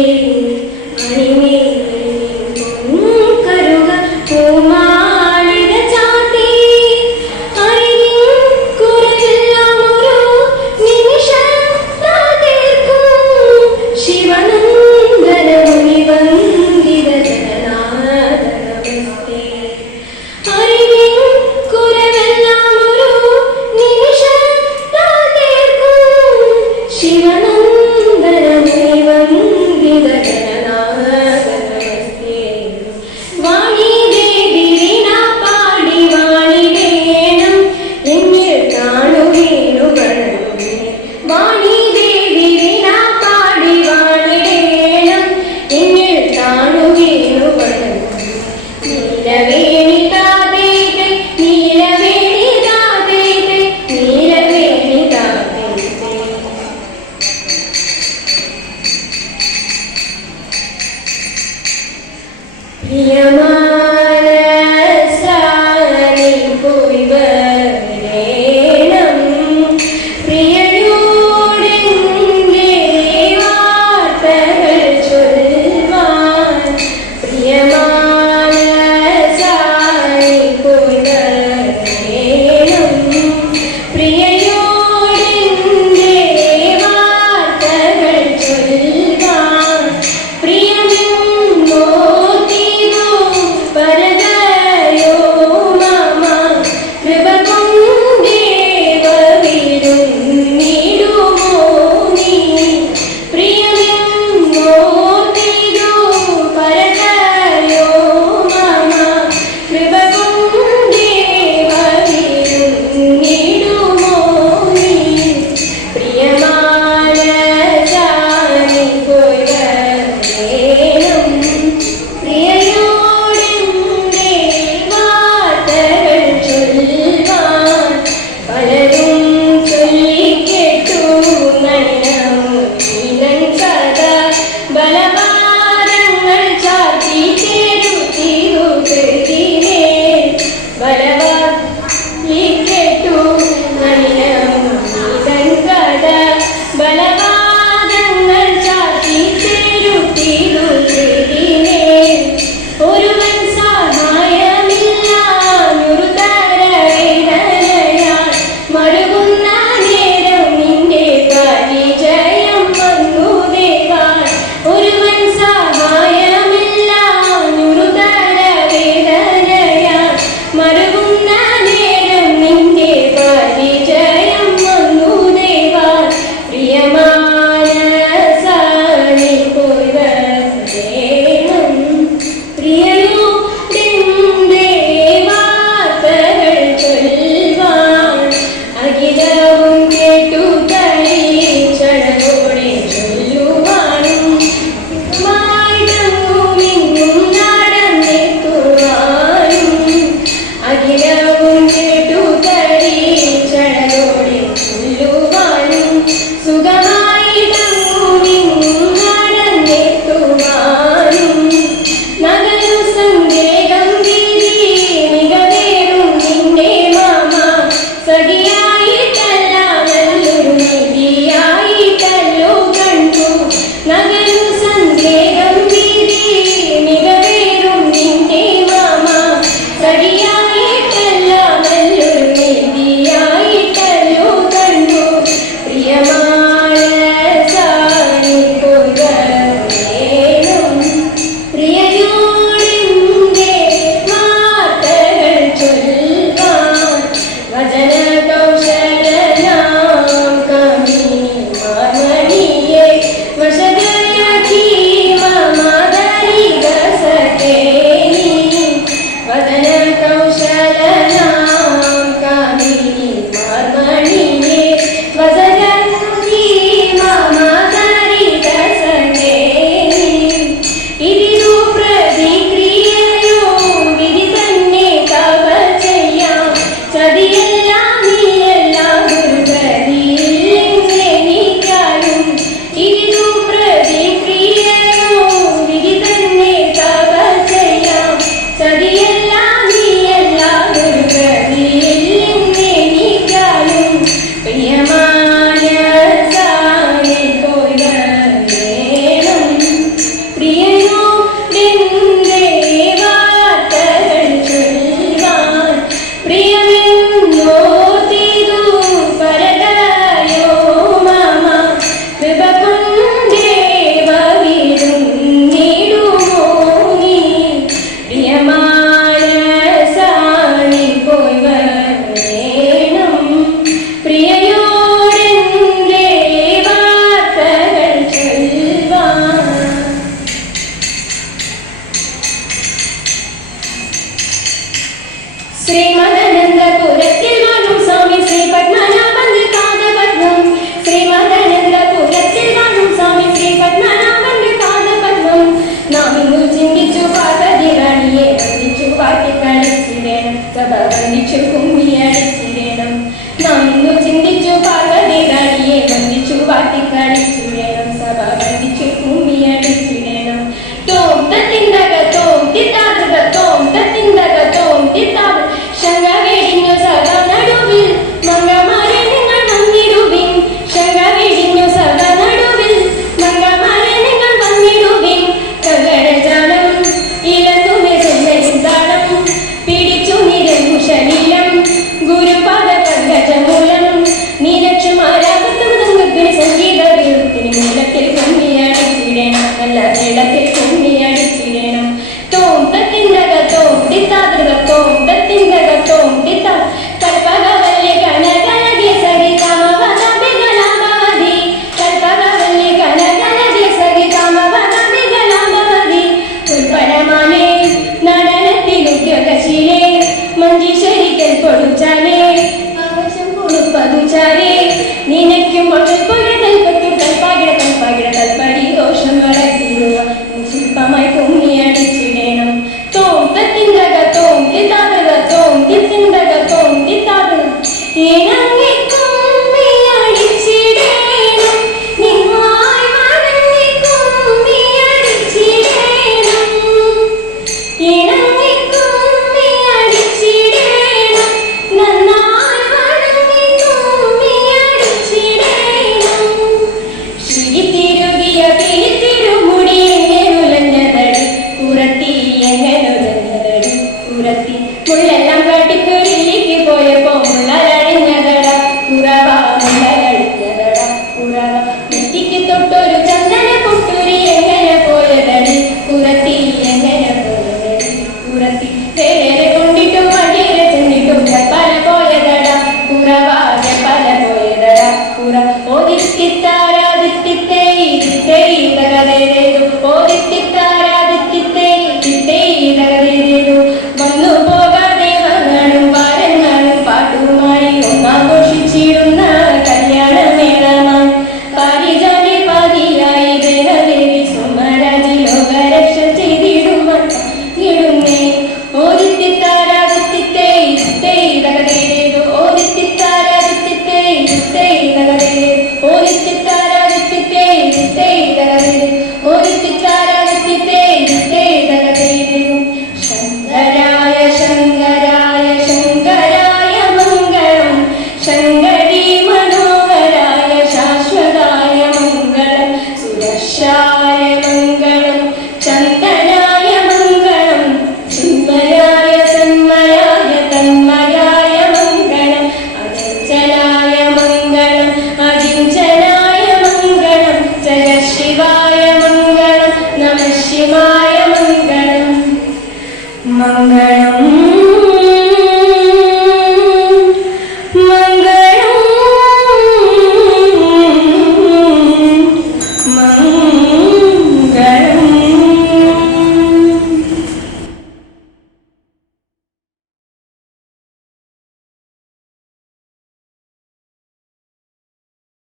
Amen. que